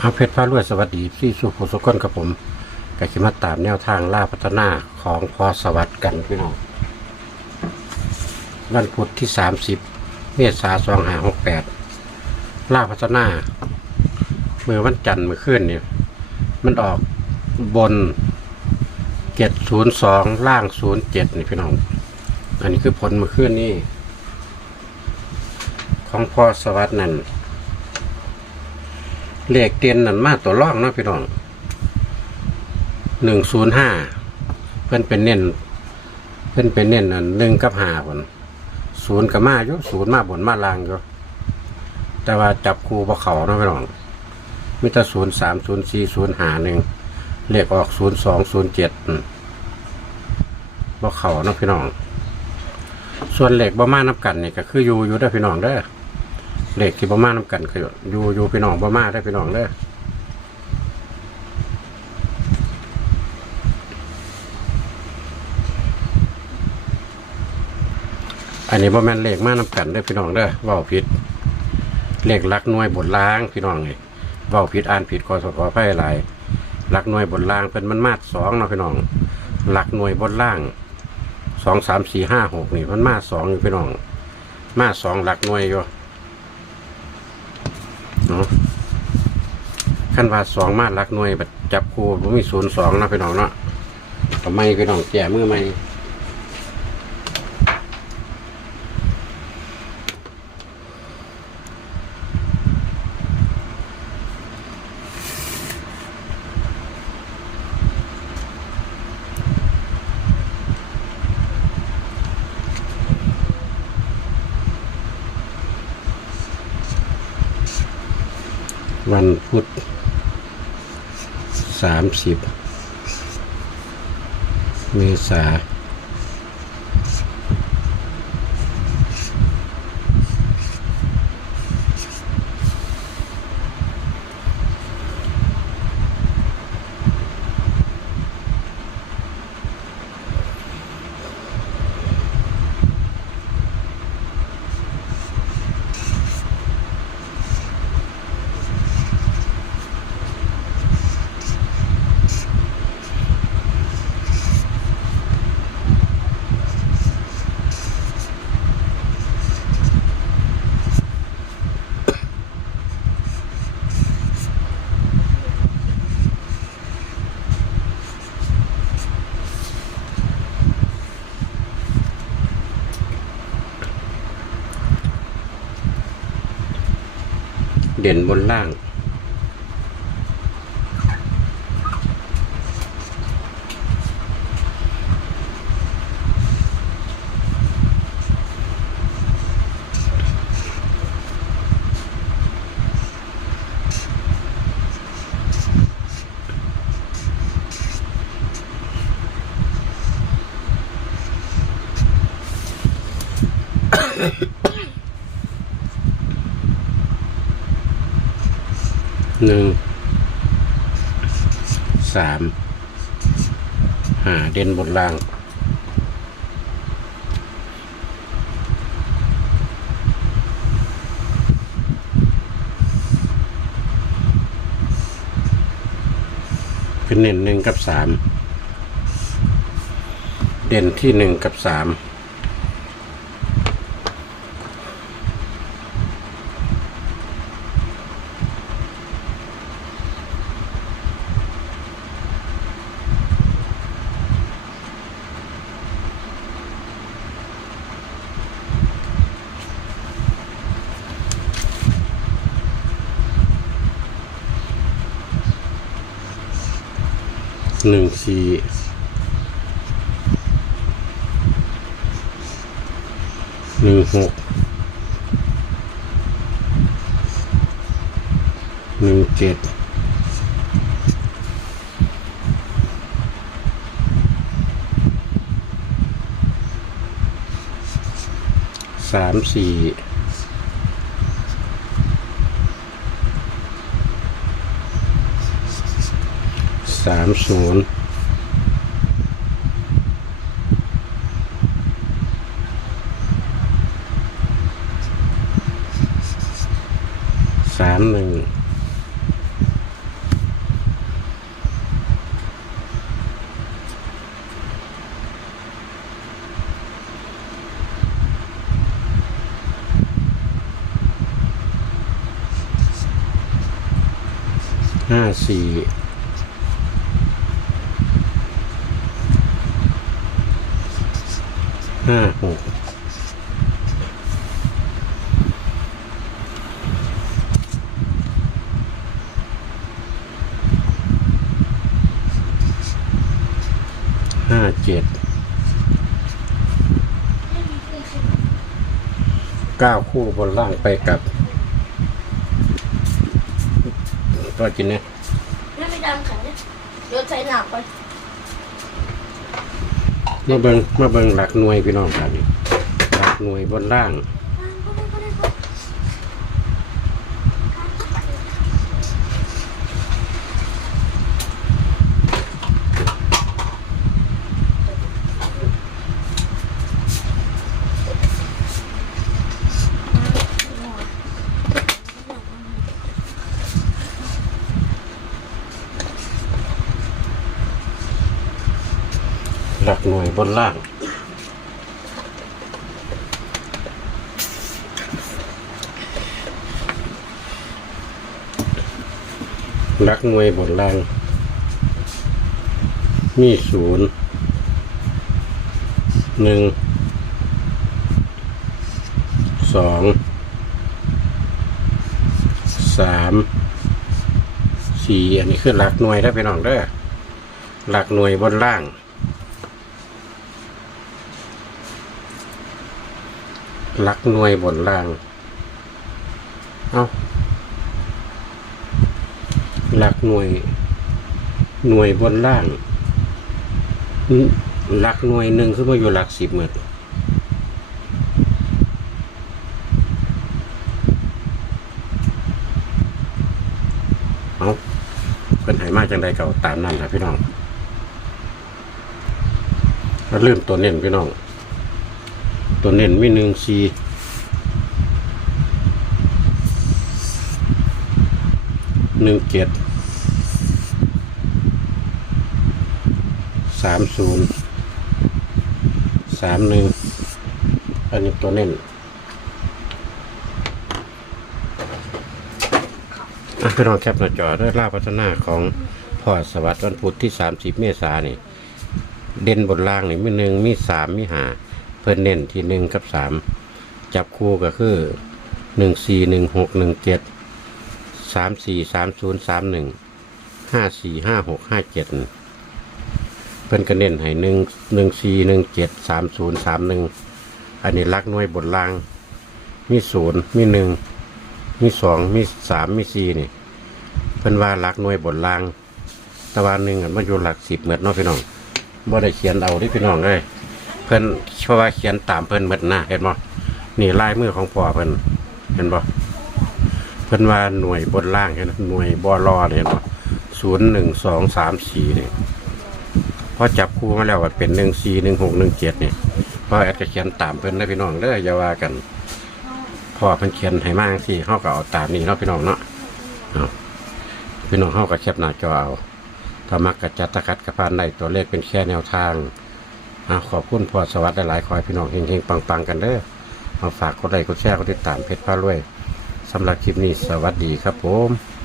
เอาเพชรฟ้ารวยสวัสดีพี่สุภสุกนกับผมกขิมาตามแนวทางล่าพัฒนาของพอสวัสดิ์กันพี่น้องวันพุธที่สามสิบเมษาสองหาหกแปดล่าพัฒนาเมื่อวันจันทร์เมื่อคืนเนี่ยมันออกบนเจ็ดศูนย์สองล่างศูนย์เจ็ดนี่พี่น้อง อันนี้คือผลเมื่อคืนนี่ของพอสวัสดิ์นั่น เลขเตียนนั่นมาตัวร่องเนาะพี่น้องหนึ่งศูนย์ห้าเพื่อนเป็นเน้นเพื่อนเป็นเน้นอันหนึ่งกับห้าคนศูนย์กับมาอยู่ศูนย์มาบนมาลางอยู่แต่ว่าจับคู่บ่เขาเนาะพี่น้องมิตรศูนย์สามศูนย์สี่ศูนย์หาหนึ่งเลขออกศูนย์สองศูนย์เจ็ดบ่เขาเนาะพี่น้อง ส่วนเลขบ่มานับกันนี่ก็คืออยู่อยู่ได้พี่น้องเด้อ เลขที่ประมาณน้ำกันคืออยู่อยู่พี่น้องประมาณได้พี่น้องเด้ออันนี้บ่แม่นเลขมาน้ำกันได้พี่น้องเด้อเว้าผิด เลขลักหน่วยบนล่างพี่น้องนี่เว้าผิดอ่านผิดขอสขอไฟหลายหลักหน่วยบนล่างเป็นมันมาดสองเนาะพี่น้อง หลักหน่วยบนล่างสองสามสี่ห้าหกนี่มันมาสองอยู่พี่น้อง มาสองหลักหน่วยอยู่ เนาะขั้นว่าสองมาลักหน่วยแบบจับคู่ผมมีศูนย์สองนะพี่น้องเนาะทำไมพี่น้องแก่มือไม่ วันพุธสามสิบเมษา ด่นบนล่าง หนึ่งสามหาเด่นบนล่างเป็นเน้นหนึ่งกับสามเด่นที่หนึ่งกับสาม หนึ่งสี่หนึ่งหกหนึ่งเจ็ดสามสี่ สามศูนย์สามหนึ่งห้าสี่ ห้าหกห้าเจ็ดเก้าคู่บนล่างไปกับก็กินเนี่ย ไม่ไม่ดำขันเนี่ยโยนใส่หนักไป มาเบิงมาเบิงหลักหน่วยพี่น้องครับหลักหน่วยบนล่าง หลักหน่วยบนล่าง หลักหน่วยบนล่าง มีศูนย์หนึ่งสองสามสี่อันนี้คือหลักหน่วยได้ไปน้องเด้อหลักหน่วยบนล่าง ลักหน่วยบนล่าง เอาหลักหน่วย หน่วยบนล่าง หลักหน่วยหนึ่งคือมาอยู่หลักสิบเหมือนเอาเป็นไหมากจังใดเก่าตามนั่นนะพี่น้องแล้วลืมตัวเน้นพี่น้อง ตัวเน้นมีหนึ่งซีหนึ่งเจ็ดสามศูนย์สามหนึ่งอันนี้ตัวเน้นอะพี่น้องแคปหน้าจอด้วยล่าพัฒนาของพ่อสวัสดิ์วันพุธที่สามสิบเมษายนนี่ เด่นบนล่างนี่มีหนึ่งมีสามมีหา พิ่นเน้นที่หนึ่งกับสามจับคู่ก็คือหนึ่งสี่หนึ่งหกหนึ่งเจ็ดสามสี่สามศูนย์สามหนึ่งห้าสี่ห้าหกห้าเจ็ดเพิ่นก็เน้นให้หนึ่งหนึ่งสี่หนึ่งเจ็ดสามศูนย์สามหนึ่งอันนี้ลักหน่วยบนล่าง มีศูนย์มีหนึ่งมีสองมีสามมีสี่นี่เพิ่นว่าลักหน่วยบนล่างตะวันหนึ่งอะมันอยู่หลักสิบเหมือนเนาะพี่น้องบ่ได้เขียนเอาที่พี่น้องเลย เพิ่นเพราะว่าเขียนตามเพิ่นหมดนะเห็นบ่นี่ลายมือของพ่อเพิ่นเห็นบ่เพิ่นว่าหน่วยบนล่างเห็นหน่วยบอรอเนี่ยเห็นบ่ศูนย์หนึ่งสองสามสี่นี่พอจับคู่มาแล้วก็เป็นหนึ่งสี่หนึ่งหกหนึ่งเจ็ดนี่พอแอดจะเขียนตามเพิ่นนะพี่น้องเด้ออย่าว่ากันพ่อเพิ่นเขียนให้มาที่เฮาก็เอาตามนี้เนาะพี่น้องเนาะพี่น้องเฮาก็แคปหน้าจอเอาธรรมกัจจัตตะคัดกระพานในตัวเลขเป็นแค่แนวทาง อาขอบคุณพอสวัสดิ์หลายๆขอยพี่น้องเฮงๆปังๆกันเด้อเอาฝากกดไลค์กดแชร์กดติดตามเพจพารวยสำหรับคลิปนี้สวัสดีครับผม